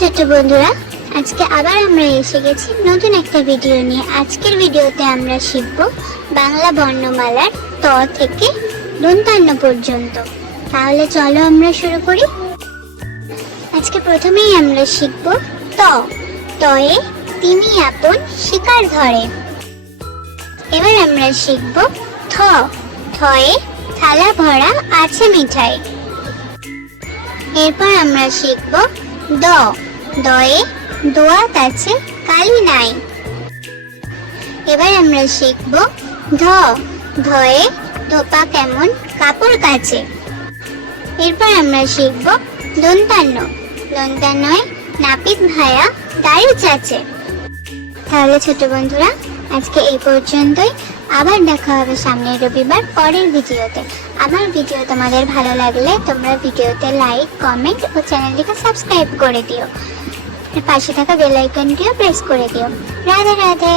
ছোট বন্ধুরা, আজকে আবার আমরা এসে গেছি নতুন একটা ভিডিও নিয়ে। আজকের ভিডিওতে আমরা শিখব বাংলা বর্ণমালার ত থেকে দন্তান্ন পর্যন্ত। তাহলে চলো আমরা শুরু করি। আজকে প্রথমেই আমরা শিখব ত। তয়ে তিনি আপন শিকার ধরে। এবার আমরা শিখব থ। থয়ে থালা ভরা আছে মিঠাই। এরপর আমরা শিখব দ। দয়ে দোয়াত আছে কালি নাই। এবার আমরা শিখব ধ। ধয়ে ধোপা কেমন কাপড় কাচে। এরপর আমরা শিখব দন্তান্ন। দন্তান্নয়ে নাপিত ভায়া দাড়ি চাচে। তাহলে ছোট বন্ধুরা, আজকে এই পর্যন্তই। আবার দেখা হবে সামনের রবিবার পরের ভিডিওতে। আমার ভিডিও তোমাদের ভালো লাগলে তোমরা ভিডিওতে লাইক, কমেন্ট ও চ্যানেলটিকে সাবস্ক্রাইব করে দিও। পাশে থাকা বেল আইকনটিও প্রেস করে দিও। রাধে রাধে।